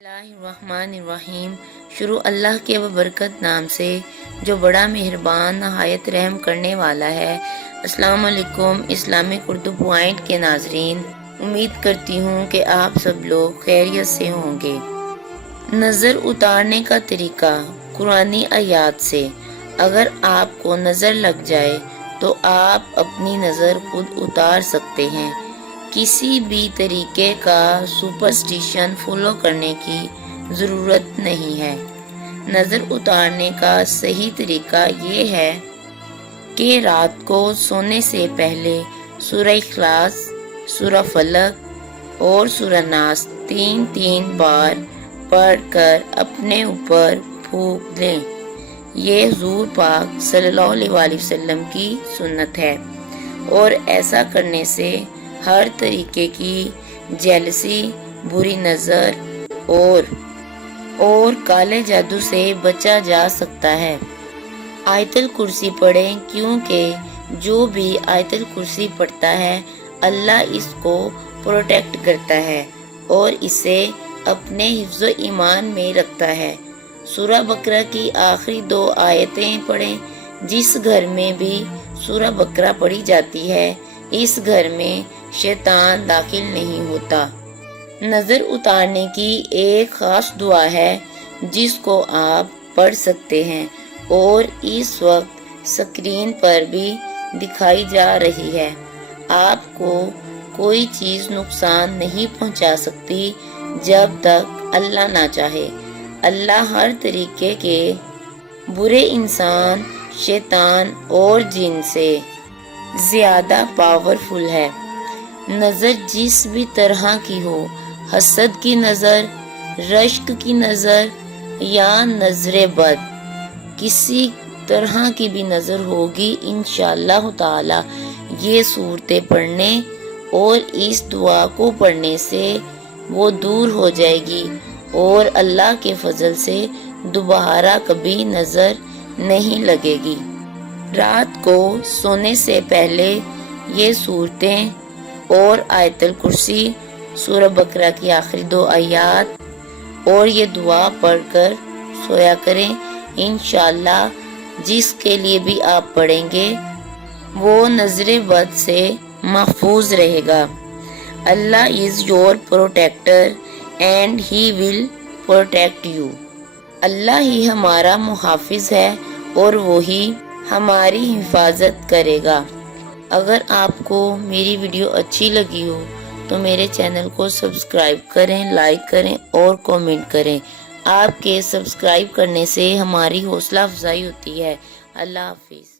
الرحمن شروع اللہ کے ببرکت نام سے جو بڑا مہربان نہایت رحم کرنے والا ہے۔ السلام علیکم اسلامک اردو پوائنٹ کے ناظرین، امید کرتی ہوں کہ آپ سب لوگ خیریت سے ہوں گے۔ نظر اتارنے کا طریقہ قرآنی آیات سے۔ اگر آپ کو نظر لگ جائے تو آپ اپنی نظر خود اتار سکتے ہیں۔ کسی بھی طریقے کا سپرسٹیشن فالو کرنے کی ضرورت نہیں ہے۔ نظر اتارنے کا صحیح طریقہ یہ ہے کہ رات کو سونے سے پہلے سورہ اخلاص، سورہ فلق اور سورہ ناس 3 بار پڑھ کر اپنے اوپر پھونک لیں۔ یہ حضور پاک صلی اللہ علیہ وسلم کی سنت ہے، اور ایسا کرنے سے ہر طریقے کی جیلسی، بری نظر اور کالے جادو سے بچا جا سکتا ہے۔ آیت الکرسی پڑھیں، کیونکہ جو بھی آیت الکرسی پڑھتا ہے اللہ اس کو پروٹیکٹ کرتا ہے اور اسے اپنے حفظ و ایمان میں رکھتا ہے۔ سورہ بقرہ کی آخری 2 آیتیں پڑھیں۔ جس گھر میں بھی سورہ بقرہ پڑھی جاتی ہے اس گھر میں شیطان داخل نہیں ہوتا۔ نظر اتارنے کی ایک خاص دعا ہے جس کو آپ پڑھ سکتے ہیں اور اس وقت سکرین پر بھی دکھائی جا رہی ہے۔ آپ کو کوئی چیز نقصان نہیں پہنچا سکتی جب تک اللہ نہ چاہے۔ اللہ ہر طریقے کے برے انسان، شیطان اور جن سے زیادہ پاورفل ہے۔ نظر جس بھی طرح کی ہو، حسد کی نظر، رشک کی نظر یا نظر بد، کسی طرح کی بھی نظر ہوگی، انشاءاللہ تعالی یہ صورتیں پڑھنے اور اس دعا کو پڑھنے سے وہ دور ہو جائے گی اور اللہ کے فضل سے دوبارہ کبھی نظر نہیں لگے گی۔ رات کو سونے سے پہلے یہ صورتیں اور آیت الکرسی، سورہ بقرہ کی آخری 2 آیات اور یہ دعا پڑھ کر سویا کریں۔ انشاءاللہ جس کے لیے بھی آپ پڑھیں گے وہ نظر بد سے محفوظ رہے گا۔ اللہ is your protector and he will protect you۔ اللہ ہی ہمارا محافظ ہے اور وہی ہماری حفاظت کرے گا۔ اگر آپ کو میری ویڈیو اچھی لگی ہو تو میرے چینل کو سبسکرائب کریں، لائک کریں اور کومنٹ کریں۔ آپ کے سبسکرائب کرنے سے ہماری حوصلہ افزائی ہوتی ہے۔ اللہ حافظ۔